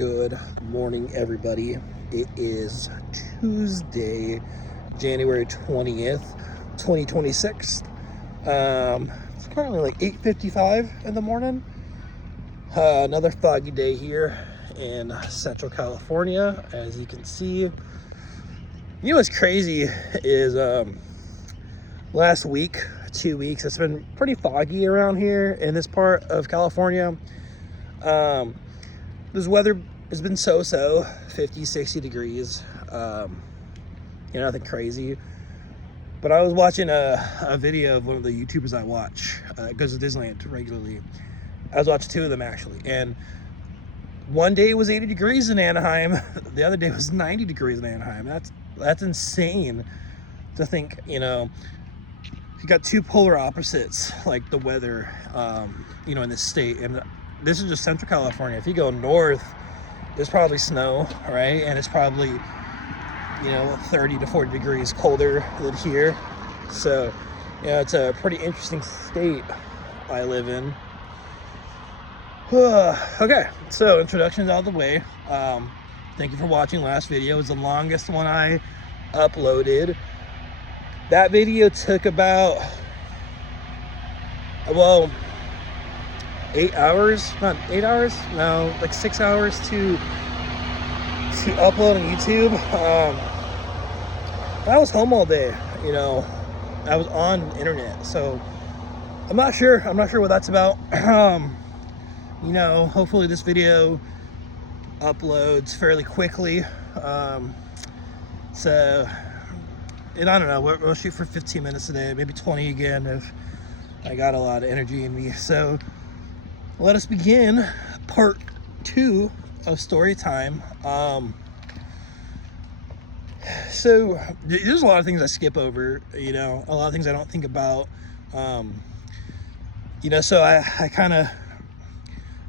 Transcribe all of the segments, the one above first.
Good morning, everybody. It is Tuesday, January 20th, 2026. It's currently like 8:55 in the morning. Another foggy day here in Central California, as you can see. You know what's crazy is last week, 2 weeks, it's been pretty foggy around here in this part of California. This weather has been so 50, 60 degrees. Nothing crazy. But I was watching a video of one of the YouTubers I watch. Goes to Disneyland regularly. I was watching two of them actually. And one day it was 80 degrees in Anaheim. The other day was 90 degrees in Anaheim. That's insane to think, you got two polar opposites, like the weather, in this state. And this is just Central California. If you go north, there's probably snow, right? And it's probably, 30 to 40 degrees colder than here. So, it's a pretty interesting state I live in. Okay, so introductions out of the way. Thank you for watching last video. It was the longest one I uploaded. That video took about, 8 hours, not 8 hours, no, like 6 hours to upload on YouTube. I was home all day, I was on the internet, so I'm not sure what that's about. Hopefully this video uploads fairly quickly. And I don't know, we'll shoot for 15 minutes today, maybe 20 again if I got a lot of energy in me. So let us begin part 2 of story time. So there's a lot of things I skip over, a lot of things I don't think about. So I kind of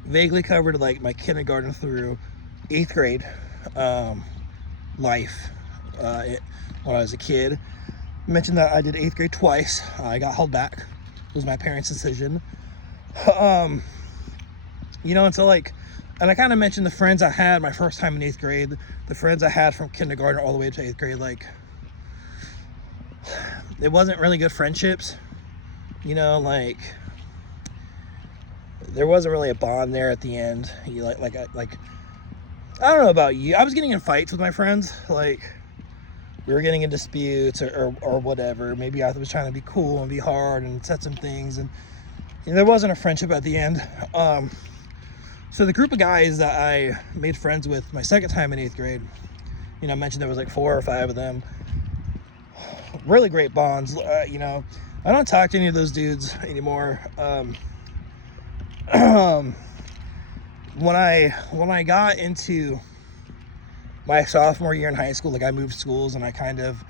vaguely covered like my kindergarten through 8th grade life when I was a kid. I mentioned that I did 8th grade twice. I got held back. It was my parents' decision. And so and I kind of mentioned the friends I had my first time in 8th grade, the friends I had from kindergarten all the way to 8th grade, it wasn't really good friendships, there wasn't really a bond there at the end. I don't know about you. I was getting in fights with my friends, we were getting in disputes or whatever. Maybe I was trying to be cool and be hard and set some things, and there wasn't a friendship at the end. So the group of guys that I made friends with my second time in 8th grade, I mentioned there was 4 or 5 of them. Really great bonds. I don't talk to any of those dudes anymore. When I got into my sophomore year in high school, I moved schools and I kind of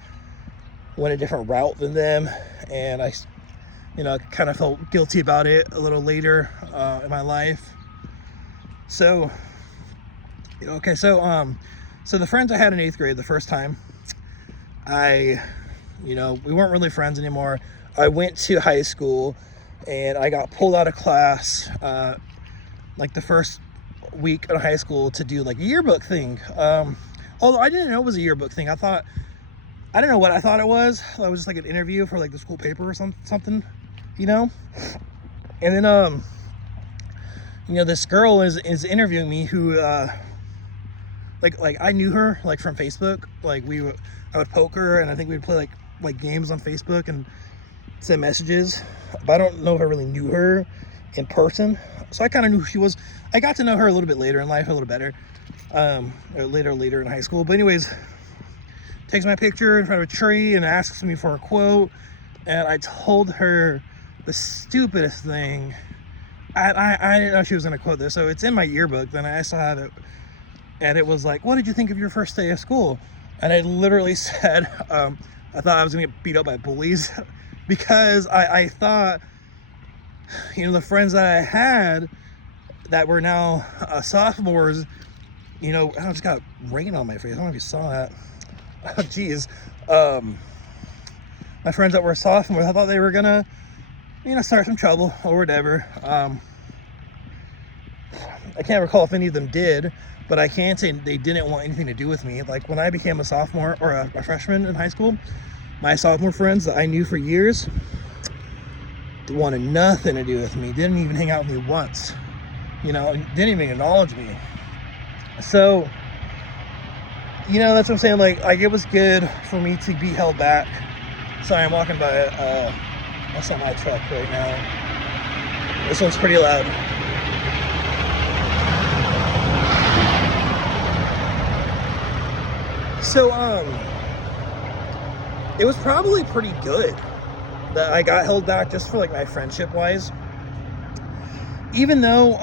went a different route than them, and I kind of felt guilty about it a little later in my life. So so the friends I had in 8th grade the first time, we weren't really friends anymore. I went to high school and I got pulled out of class the first week in high school to do a yearbook thing. Although I didn't know it was a yearbook thing. I don't know what I thought it was. It was just an interview for the school paper or something, And then this girl is interviewing me who I knew her from Facebook. I would poke her, and I think we'd play games on Facebook and send messages, but I don't know if I really knew her in person. So I kind of knew who she was. I got to know her a little bit later in life, a little better, or later in high school. But anyways, takes my picture in front of a tree and asks me for a quote, and I told her the stupidest thing. I didn't know she was going to quote this, so it's in my yearbook. Then I still have it, and it was what did you think of your first day of school? And I literally said, I thought I was going to get beat up by bullies because I thought, the friends that I had that were now sophomores, I just got rain on my face. I don't know if you saw that. Oh, geez. My friends that were sophomores, I thought they were going to, start some trouble or whatever. I can't recall if any of them did, but I can say they didn't want anything to do with me. Like when I became a sophomore or a freshman in high school, my sophomore friends that I knew for years wanted nothing to do with me, didn't even hang out with me once, didn't even acknowledge me. So, that's what I'm saying. Like it was good for me to be held back. Sorry, I'm walking by a semi truck right now. This one's pretty loud. So, it was probably pretty good that I got held back just for like my friendship wise. Even though,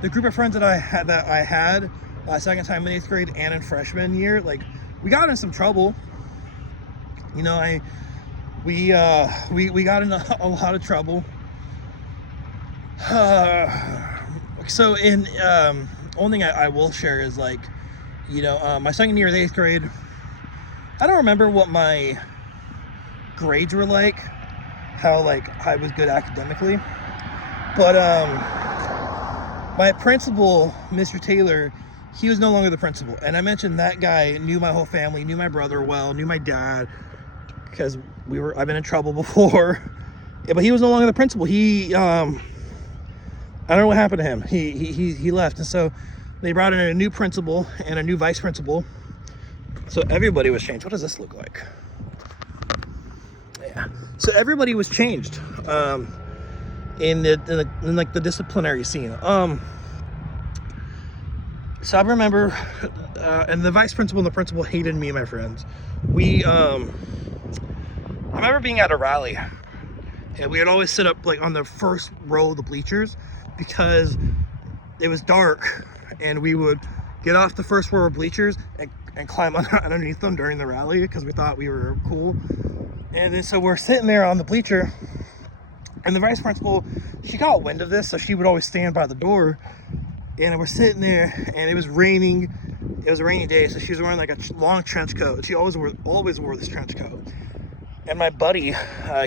the group of friends that I had second time in 8th grade and in freshman year, like we got in some trouble. We got in a lot of trouble. So only thing I will share is like, my second year of 8th grade, I don't remember what my grades were like, how like I was good academically, but my principal, Mr. Taylor, he was no longer the principal. And I mentioned that guy knew my whole family, knew my brother well, knew my dad, because I've been in trouble before. Yeah, but he was no longer the principal. I don't know what happened to him. He left. And so they brought in a new principal and a new vice principal. So everybody was changed. What does this look like? Yeah. So everybody was changed in the disciplinary scene. So I remember, and the vice principal and the principal hated me and my friends. I remember being at a rally, and we would always sit up like on the first row of the bleachers because it was dark, and we would get off the first row of bleachers and climb underneath them during the rally because we thought we were cool. And then so we're sitting there on the bleacher, and the vice principal, she got wind of this, so she would always stand by the door. And we're sitting there, and it was raining. It was a rainy day, so she was wearing like a long trench coat. She always wore this trench coat. And my buddy,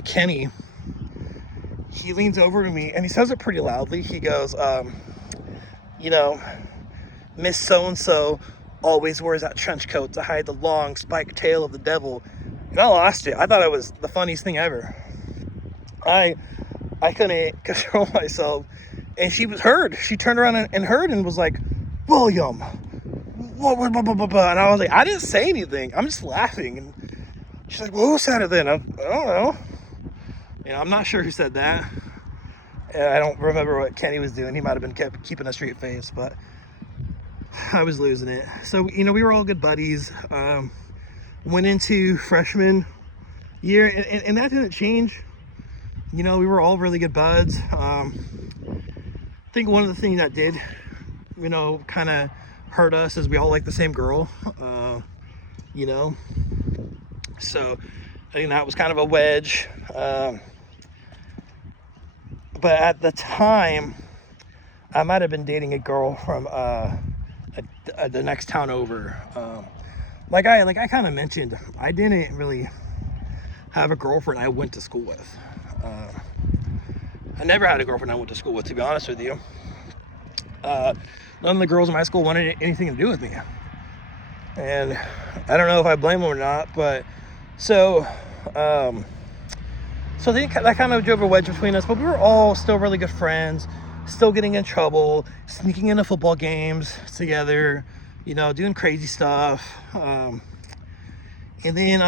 Kenny, he leans over to me, and he says it pretty loudly. He goes, Miss So-and-so always wears that trench coat to hide the long spiked tail of the devil. And I lost it. I thought it was the funniest thing ever. I couldn't control myself. And she was heard. She turned around and heard and was like, William. And I was like, I didn't say anything. I'm just laughing. And she's like, well, who said it then? I don't know. I'm not sure who said that. And I don't remember what Kenny was doing. He might have been keeping a straight face, but I was losing it. So, we were all good buddies. Went into freshman year, and that didn't change. We were all really good buds. I think one of the things that did, kind of hurt us is we all like the same girl, so I think that was kind of a wedge. But at the time, I might have been dating a girl from the next town over. Like I kind of mentioned, I didn't really have a girlfriend I went to school with. I never had a girlfriend I went to school with, to be honest with you. None of the girls in my school wanted anything to do with me. And I don't know if I blame them or not, but so I think that kind of drove a wedge between us, but we were all still really good friends, still getting in trouble, sneaking into football games together, doing crazy stuff. And then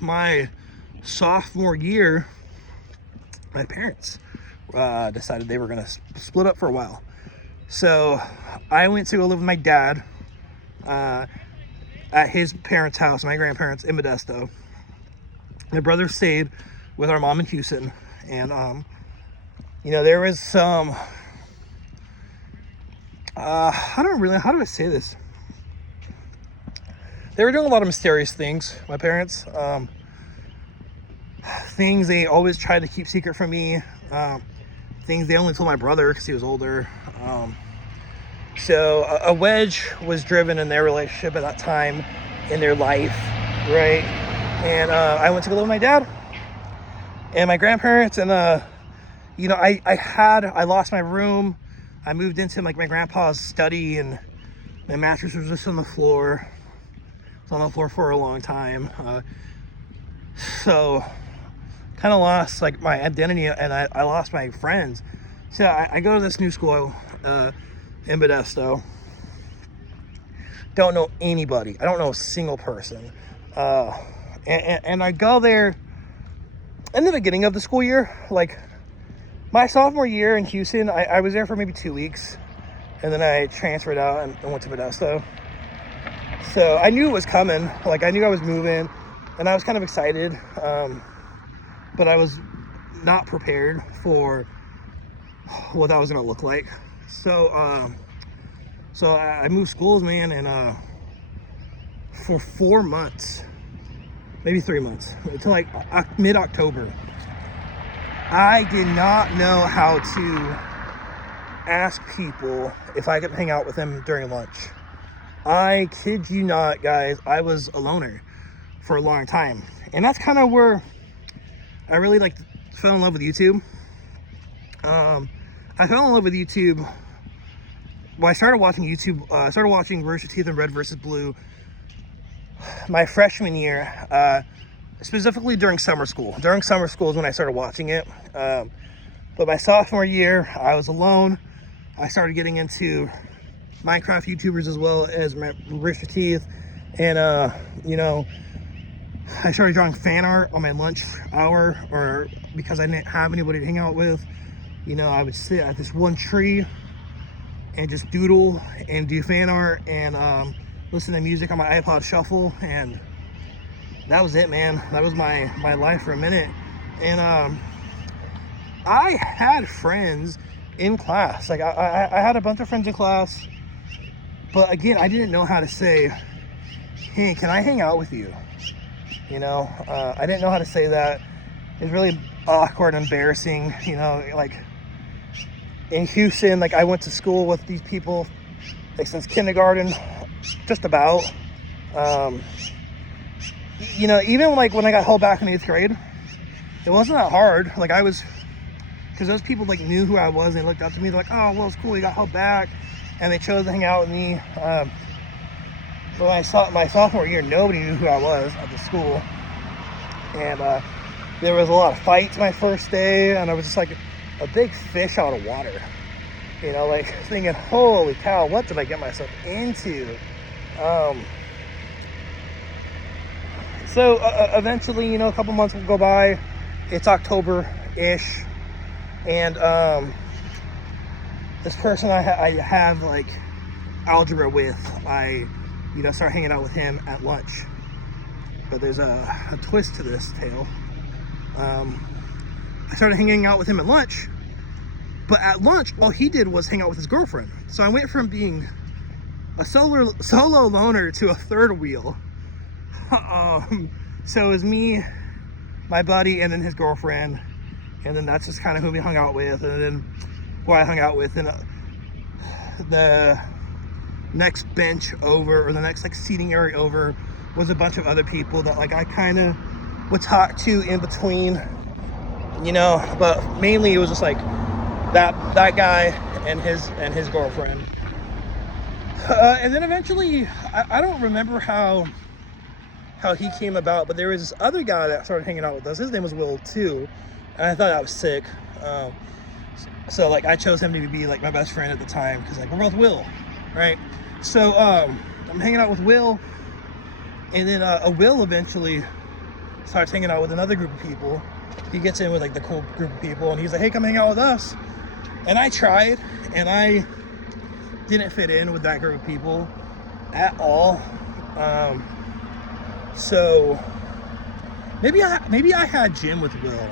my sophomore year, my parents decided they were going to split up for a while. So I went to go live with my dad at his parents' house, my grandparents in Modesto. My brother stayed with our mom in Houston. And, there was some, how do I say this? They were doing a lot of mysterious things, my parents. Things they always tried to keep secret from me. Things they only told my brother because he was older. So a wedge was driven in their relationship at that time in their life, right? And I went to go live with my dad and my grandparents, and I lost my room. I moved into like my grandpa's study, and my mattress was just on the floor. It was on the floor for a long time. So kind of lost like my identity, and I lost my friends. So I go to this new school in Modesto. Don't know anybody. I don't know a single person. And I go there in the beginning of the school year, like my sophomore year in Houston. I was there for maybe 2 weeks, and then I transferred out and went to Modesto. So I knew it was coming. Like I knew I was moving, and I was kind of excited, but I was not prepared for what that was gonna look like. So I moved schools, man, and for 4 months, maybe 3 months, until like mid-October, I did not know how to ask people if I could hang out with them during lunch. I kid you not, guys, I was a loner for a long time. And that's kind of where I really like fell in love with YouTube. I fell in love with YouTube. Well, I started watching YouTube. I started watching Rooster Teeth and Red vs. Blue my freshman year, specifically during summer school. During summer school is when I started watching it. But my sophomore year, I was alone. I started getting into Minecraft YouTubers as well as my Rooster Teeth, and you know, I started drawing fan art on my lunch hour, or because I didn't have anybody to hang out with. You know, I would sit at this one tree and just doodle and do fan art and listen to music on my iPod Shuffle, and that was it, man. That was my life for a minute. And I had friends in class. Like I had a bunch of friends in class, but again, I didn't know how to say, hey, can I hang out with you? You know, I didn't know how to say that. It was really awkward, embarrassing. You know, like in Houston, like I went to school with these people like since kindergarten, just about. You know, even like when I got held back in 8th grade, it wasn't that hard. Like I was, because those people like knew who I was, and they looked up to me. They're like, oh, well, it's cool, you got held back, and they chose to hang out with me. But when I saw my sophomore year, nobody knew who I was at the school, and there was a lot of fights my first day, and I was just like a big fish out of water. You know, like thinking, holy cow, what did I get myself into? So eventually, you know, a couple months will go by. It's October-ish, and this person I have like algebra with, I, you know, start hanging out with him at lunch. But there's a twist to this tale. I started hanging out with him at lunch, but at lunch, all he did was hang out with his girlfriend. So I went from being a solo loner to a third wheel. So it was me, my buddy, and then his girlfriend, and then that's just kind of who we hung out with, and then who I hung out with. And the next bench over, or the next like seating area over, was a bunch of other people that like I kind of would talk to in between, you know. But mainly it was just like that guy and his girlfriend. And then eventually, I don't remember how he came about, but there was this other guy that started hanging out with us. His name was Will too, and I thought that was sick. So like I chose him to be like my best friend at the time, because like we're both Will, right? So I'm hanging out with Will, and then Will eventually starts hanging out with another group of people. He gets in with like the cool group of people, and he's like, hey, come hang out with us. And I tried, and I didn't fit in with that group of people at all. So maybe I had gym with Will,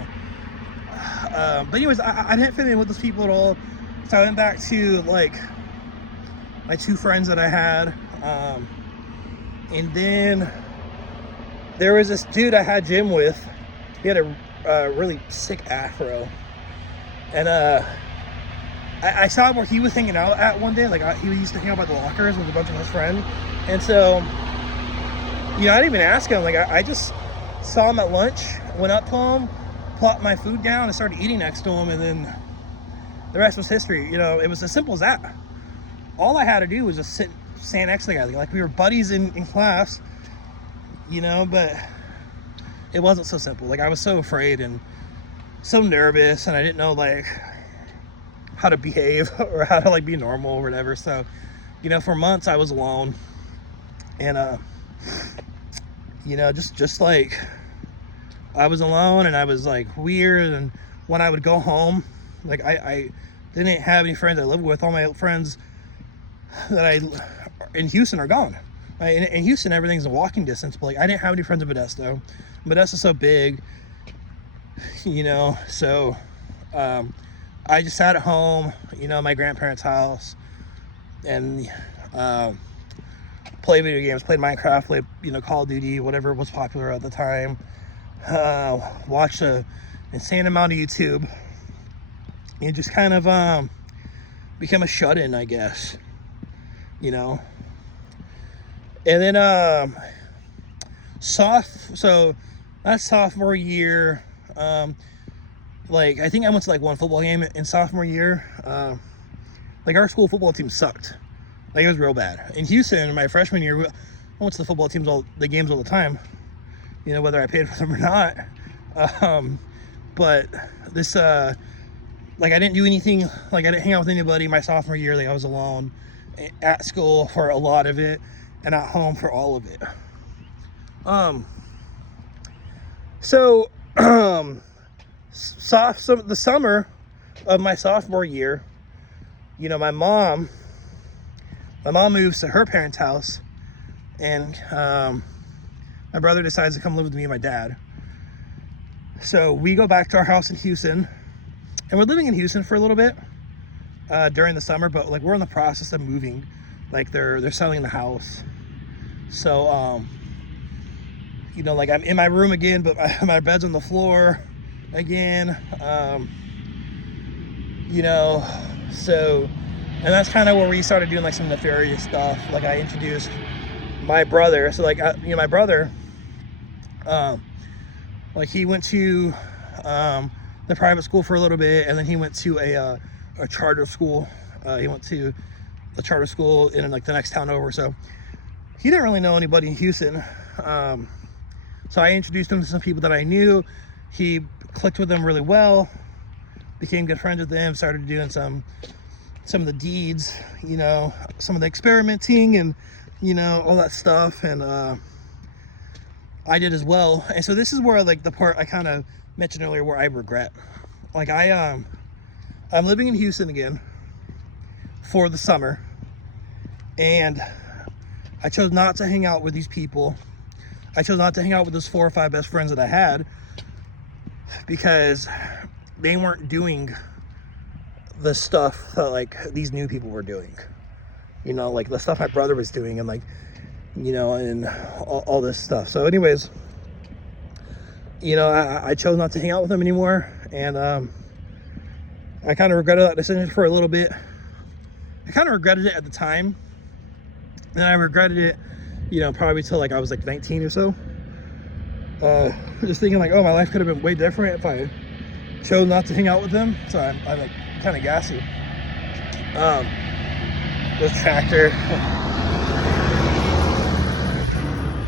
but anyways, I didn't fit in with those people at all. So I went back to like my two friends that I had, and then there was this dude I had gym with. He had a really sick afro, and I saw him where he was hanging out at one day. Like he used to hang out by the lockers with a bunch of his friends, and so, you know, I didn't even ask him. Like I just saw him at lunch, went up to him, plopped my food down, and started eating next to him. And then the rest was history. You know, it was as simple as that. All I had to do was just stand next to the guy. Like, we were buddies in class, you know, but it wasn't so simple. Like, I was so afraid and so nervous, and I didn't know, like, how to behave or how to, like, be normal or whatever. So, you know, for months I was alone, and you know, just like, I was alone, and I was like weird. And when I would go home, like, I didn't have any friends I lived with. All my friends that in Houston are gone. In Houston, everything's a walking distance, but like, I didn't have any friends in Modesto. Modesto's so big, you know, so I just sat at home, you know, my grandparents' house, and play video games, played Minecraft, played, you know, Call of Duty, whatever was popular at the time. Watched an insane amount of YouTube, and just kind of became a shut-in, I guess, you know. And then so that's sophomore year. Like, I think I went to like one football game in sophomore year. Like, our school football team sucked. Like, it was real bad. In Houston, my freshman year, I went to the football teams, the games all the time, you know, whether I paid for them or not. But this, like, I didn't do anything. Like, I didn't hang out with anybody my sophomore year. Like, I was alone at school for a lot of it, and at home for all of it. So the summer of my sophomore year, you know, my mom moves to her parents' house, and my brother decides to come live with me and my dad. So we go back to our house in Houston, and we're living in Houston for a little bit during the summer, but like, we're in the process of moving. Like, they're selling the house. So you know, like, I'm in my room again, but my bed's on the floor again. You know, so, and that's kind of where we started doing like some nefarious stuff. Like, I introduced my brother. So like, you know, my brother, like, he went to the private school for a little bit, and then he went to a charter school. He went to a charter school in like the next town over. So he didn't really know anybody in Houston. So I introduced him to some people that I knew. He clicked with them really well, became good friends with them, started doing some of the deeds, you know, some of the experimenting, and, you know, all that stuff. And I did as well. And so this is where, like, the part I kind of mentioned earlier where I regret. Like, I'm living in Houston again for the summer, and I chose not to hang out with these people. I chose not to hang out with those 4 or 5 best friends that I had, because they weren't doing the stuff that, like, these new people were doing. You know, like the stuff my brother was doing, and, like, you know, and all this stuff. So anyways, you know, I chose not to hang out with them anymore, and I kind of regretted that decision for a little bit. I kind of regretted it at the time, and I regretted it, you know, probably till like I was like 19 or so. Just thinking like, oh, my life could have been way different if I chose not to hang out with them. So I'm like kind of gassy. This tractor.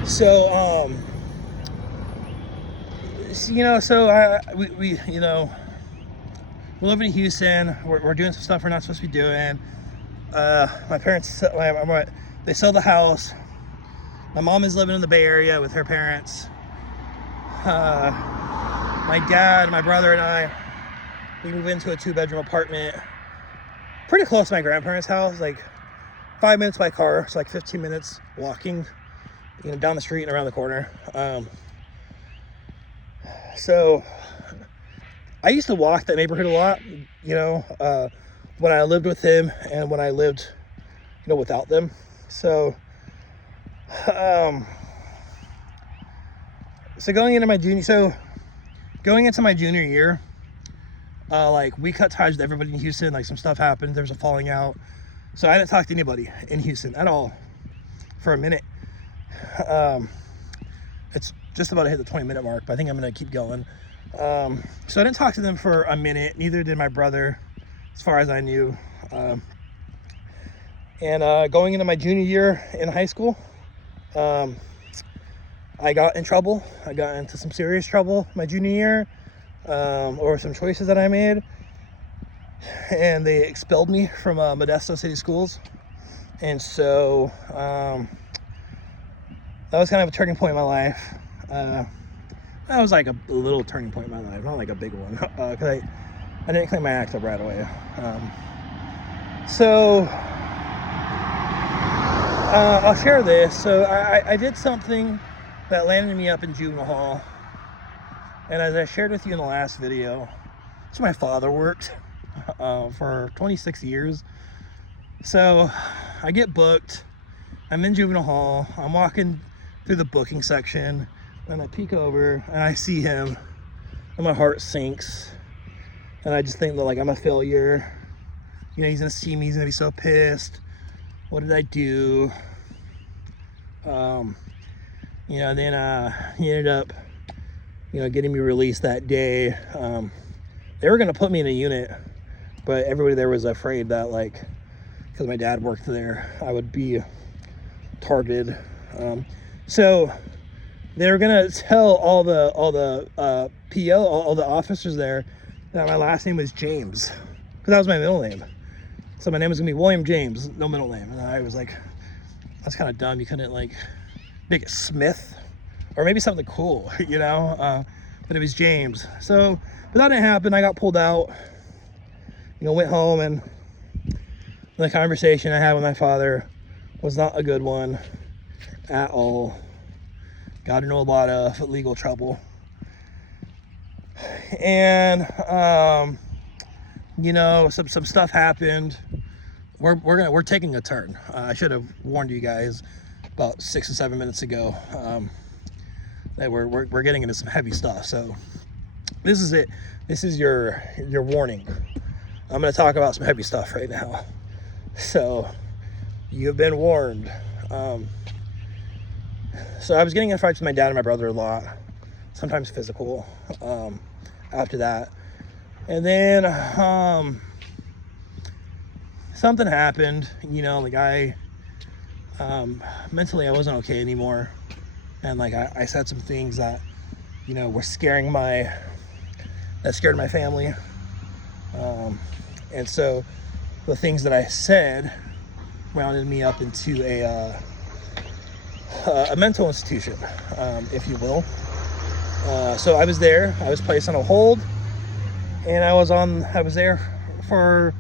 So you know, so we you know, we're living in Houston. We're doing some stuff we're not supposed to be doing. My parents, they sell the house. My mom is living in the Bay Area with her parents. My dad, my brother, and I, we move into a 2-bedroom apartment pretty close to my grandparents' house, like 5 minutes by car. It's like 15 minutes walking, you know, down the street and around the corner. So I used to walk that neighborhood a lot, you know, when I lived with him and when I lived, you know, without them. So going into my junior year, like, we cut ties with everybody in Houston. Like, some stuff happened. There was a falling out. So I didn't talk to anybody in Houston at all for a minute. It's just about to hit the 20-minute mark, but I think I'm going to keep going. So I didn't talk to them for a minute. Neither did my brother. as far as I knew. Going into my junior year in high school, I got in trouble. I got into some serious trouble my junior year over some choices that I made, and they expelled me from Modesto City Schools. And so that was kind of a turning point in my life. That was like a little turning point in my life, not like a big one, because I didn't clean my act up right away. I'll share this. So I did something that landed me up in juvenile hall, and as I shared with you in the last video, that's where my father worked for 26 years. So I get booked, I'm in juvenile hall, I'm walking through the booking section, and I peek over and I see him, and my heart sinks, and I just think that, like, I'm a failure. You know, he's gonna see me, he's gonna be so pissed. What did I do? You know, then he ended up, you know, getting me released that day. They were gonna put me in a unit, but everybody there was afraid that, like, because my dad worked there, I would be targeted. So they were gonna tell all the PO, all the officers there, that my last name was James, because that was my middle name. So my name was gonna be William James, no middle name. And I was like, that's kind of dumb. You couldn't, like, make it Smith or maybe something cool, you know? But it was James. So, but that didn't happen. I got pulled out, you know, went home, and the conversation I had with my father was not a good one at all. Got into a lot of legal trouble. And, you know, some stuff happened. We're taking a turn. I should have warned you guys about 6 or 7 minutes ago that we're getting into some heavy stuff. So this is it. This is your warning. I'm going to talk about some heavy stuff right now. So you've been warned. So I was getting in fights with my dad and my brother a lot, sometimes physical, after that. And then something happened, you know, like mentally I wasn't okay anymore. And like I said some things that, you know, were scared my family. And so the things that I said rounded me up into a mental institution, if you will. So I was there. I was placed on a hold, and I was there for,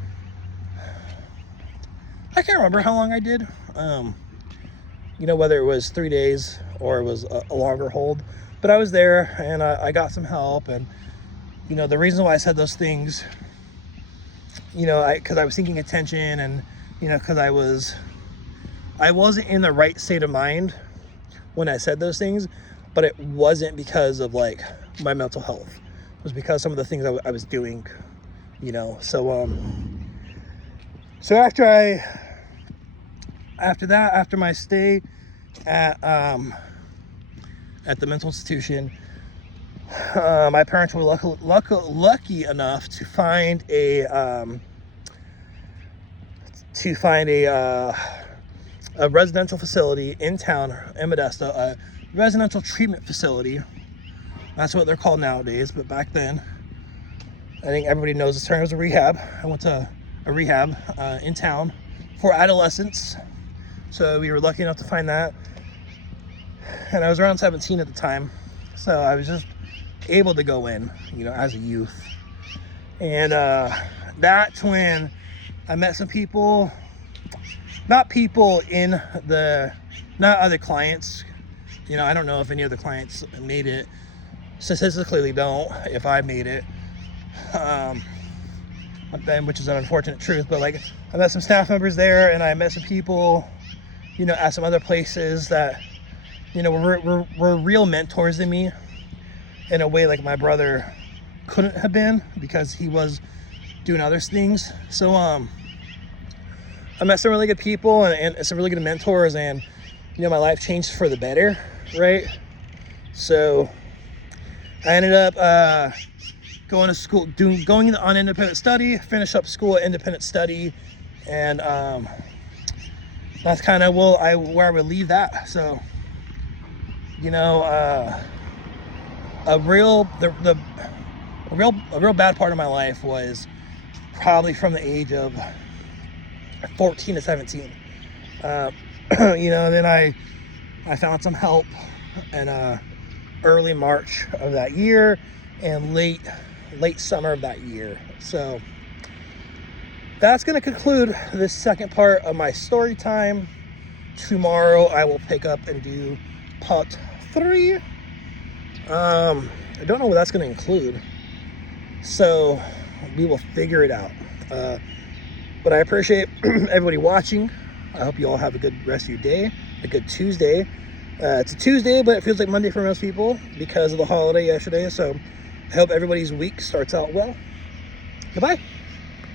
I can't remember how long I did. You know, whether it was 3 days or it was a longer hold, but I was there, and I got some help. And, you know, the reason why I said those things, you know, because I was seeking attention, and, you know, because I wasn't in the right state of mind when I said those things, but it wasn't because of, like, my mental health. It was because some of the things I was doing, you know. So after my stay at the mental institution, my parents were lucky enough to find a residential facility in town in Modesto, a residential treatment facility. That's what they're called nowadays, but back then, I think everybody knows this term was a rehab. I went to a rehab in town for adolescents, so we were lucky enough to find that. And I was around 17 at the time, so I was just able to go in, you know, as a youth. And that's when I met some people, not other clients. You know, I don't know if any other clients made it. Statistically, they don't, if I made it. Which is an unfortunate truth, but, like, I met some staff members there, and I met some people, you know, at some other places that, you know, were real mentors in me in a way like my brother couldn't have been, because he was doing other things. So I met some really good people and some really good mentors, and, you know, my life changed for the better, right? So I ended up going to school, going on independent study, finish up school at independent study, and that's kind of where I would leave that. So, you know, a real bad part of my life was probably from the age of 14 to 17. You know, then I found some help in early March of that year and late summer of that year. So that's going to conclude this second part of my story time. Tomorrow I will pick up and do part 3. I don't know what that's going to include, so we will figure it out. But I appreciate everybody watching. I hope you all have a good rest of your day, a good Tuesday. It's a Tuesday, but it feels like Monday for most people because of the holiday yesterday. So I hope everybody's week starts out well. Goodbye.